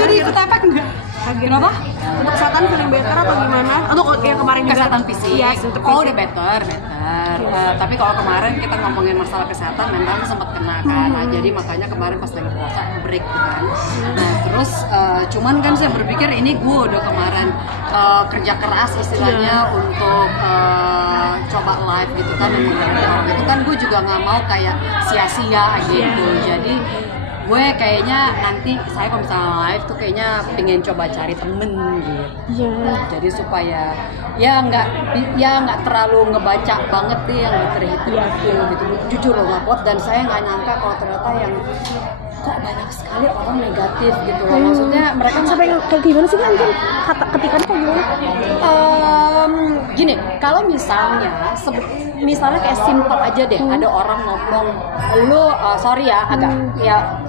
Jadi ikut efek nggak? Kenapa? Untuk kesehatan feeling better atau gimana? Untuk yang kemarin juga Kesehatan fisik. Yes, untuk Oh, fisik. udah better. Tapi kalau kemarin kita ngomongin masalah kesehatan, mental sempat kena kan. Nah, jadi makanya kemarin pas lagi puasa break kan. Nah, terus cuman kan saya berpikir ini gue udah kemarin kerja keras istilahnya untuk coba live gitu kan, dan menghadapi orang itu kan gue juga nggak mau kayak sia-sia gitu. Jadi gue kayaknya nanti saya kalau misalnya live tuh kayaknya pengen coba cari temen gitu. Jadi supaya ya nggak terlalu ngebaca banget deh yang literary gitu. Jujur loh nggak kuat, dan saya nggak nyangka kalau ternyata yang kok banyak sekali orang negatif gitu loh. Maksudnya mereka sampai kayak gimana sih kan kata ketikannya kayak gimana? Gini, kalau misalnya kayak simple aja deh, ada orang ngomong lu sorry ya agak ya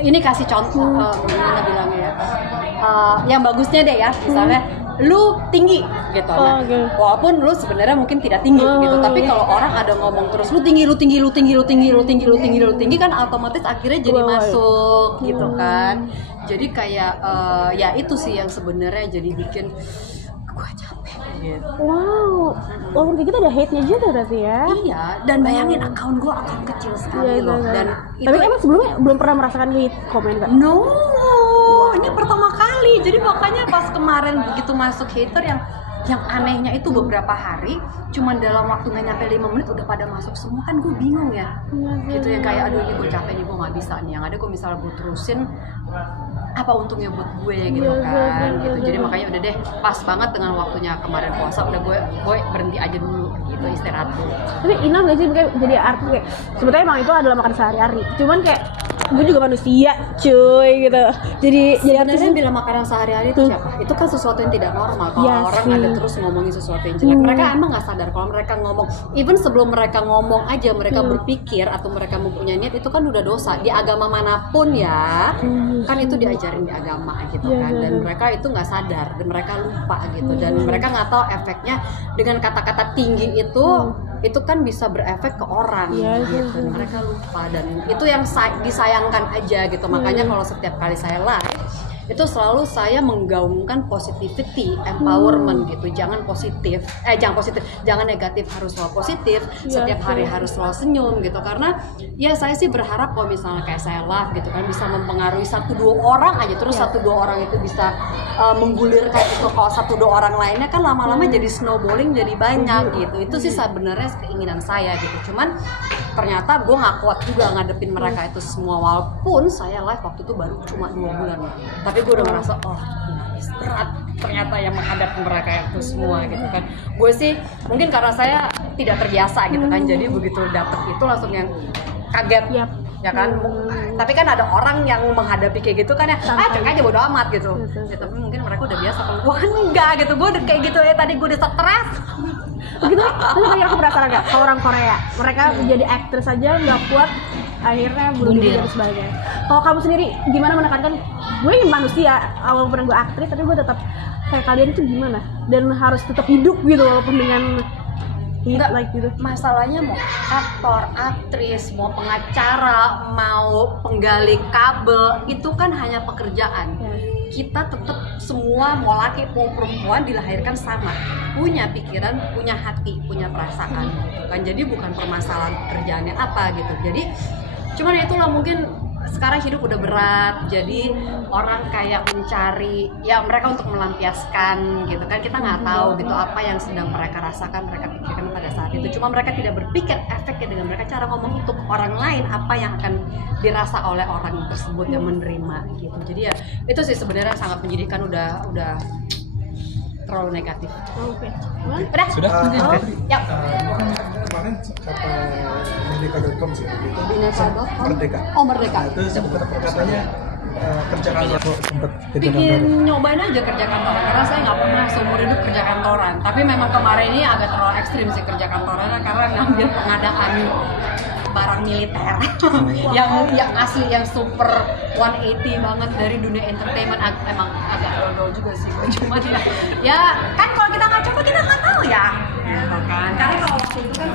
ini kasih contoh gimana bilangnya ya, yang bagusnya deh ya, misalnya lu tinggi gitu, walaupun lu sebenarnya mungkin tidak tinggi gitu, tapi kalau orang ada ngomong terus lu tinggi kan otomatis akhirnya jadi masuk gitu kan. Jadi kayak ya itu sih yang sebenarnya jadi bikin gua capek gitu. Wow, walaupun kayak gitu ada hate-nya juga berarti ya? Iya, dan bayangin akun kecil sekali loh. Dan tapi emang sebelumnya belum pernah merasakan hate komen kan? No, ini pertama kali. Jadi makanya pas kemarin begitu masuk hater yang anehnya itu beberapa hari, cuman dalam waktu nggak nyampe 5 menit udah pada masuk semua, kan gue bingung ya. Gitu ya, kayak aduh ini gue capek nih, gue nggak bisa nih. Yang ada gue misalnya gue terusin, apa untungnya buat gue gitu kan gitu. Jadi makanya udah deh, pas banget dengan waktunya kemarin puasa, udah gue berhenti aja dulu gitu, istirahat dulu. Tapi Ina nggak sih kayak jadi artis kayak sebetulnya emang itu adalah makan sehari-hari, cuman kayak gue juga manusia cuy gitu. Jadi sebenarnya bila makanan sehari-hari itu siapa? Itu kan sesuatu yang tidak normal kalau orang ada terus ngomongin sesuatu yang jelek. Mereka emang nggak sadar kalau mereka ngomong, even sebelum mereka ngomong aja mereka berpikir atau mereka mempunyai niat, itu kan udah dosa di agama manapun ya. Kan itu diajarin di agama gitu kan, dan mereka itu nggak sadar dan mereka lupa gitu, dan mereka nggak tahu efeknya dengan kata-kata tinggi itu kan bisa berefek ke orang gitu. Mereka lupa, dan itu yang disayangkan aja gitu. Makanya kalau setiap kali saya live itu selalu saya menggaungkan positivity, empowerment gitu. Jangan negatif, harus selalu positif. Setiap hari harus selalu senyum gitu. Karena ya saya sih berharap kalau misalnya kayak saya live gitu kan bisa mempengaruhi 1-2 orang aja, terus 1-2 orang itu bisa menggulirkan itu kalau 1-2 orang lainnya kan lama-lama jadi snowballing, jadi banyak gitu. Itu sih sebenarnya keinginan saya gitu. Cuman ternyata gue nggak kuat juga ngadepin mereka itu semua, walaupun saya live waktu itu baru cuma 2 bulan, tapi gue udah ngerasa berat ternyata yang menghadapi mereka itu semua gitu kan. Gue sih mungkin karena saya tidak terbiasa gitu kan, jadi begitu dapet itu langsung yang kaget ya kan. Tapi kan ada orang yang menghadapi kayak gitu kan ya, cek aja bodo amat gitu. Ya, tapi mungkin mereka udah biasa, kalau gue kan enggak gitu. Gue udah kayak gitu ya, tadi gue udah stres begitu. Terus kayak aku penasaran gak kalau orang Korea, mereka menjadi aktris aja nggak kuat, akhirnya bunuh diri dan sebagainya. Kalau kamu sendiri gimana menekankan gue ingin manusia, walaupun gue aktris tapi gue tetap kayak kalian itu gimana, dan harus tetap hidup gitu walaupun dengan enggak gitu. Masalahnya mau aktor, aktris, mau pengacara, mau penggali kabel, itu kan hanya pekerjaan. Kita tetap semua, mau laki mau perempuan, dilahirkan sama, punya pikiran, punya hati, punya perasaan gitu kan. Jadi bukan permasalahan pekerjaannya apa gitu. Jadi cuman itulah, mungkin sekarang hidup udah berat, jadi orang kayak mencari ya mereka untuk melampiaskan gitu kan. Kita nggak tahu gitu apa yang sedang mereka rasakan, mereka pikirkan pada saat itu. Cuma mereka tidak berpikir efeknya dengan mereka cara ngomong itu ke orang lain, apa yang akan dirasa oleh orang tersebut yang menerima gitu. Jadi ya itu sih sebenarnya sangat menyedihkan, udah terlalu negatif. Oke. Udah? Sudah? Ya. Kemarin kata Merdeka.com sih gitu. Merdeka. Oh, Merdeka. Nah, itu sempat katanya kerja kantor sempat bikin nyobain aja kerja kantoran, karena saya nggak pernah seumur hidup kerja kantoran. Tapi memang kemarin ini agak terlalu ekstrim sih kerja kantoran, karena ngambil pengadaan barang militer yang asli, yang super 180 banget dari dunia entertainment. Emang agak dodol juga sih, cuma ya kan kalau kita nggak coba kita nggak tahu ya, gitu kan. Karena kalau waktu itu kan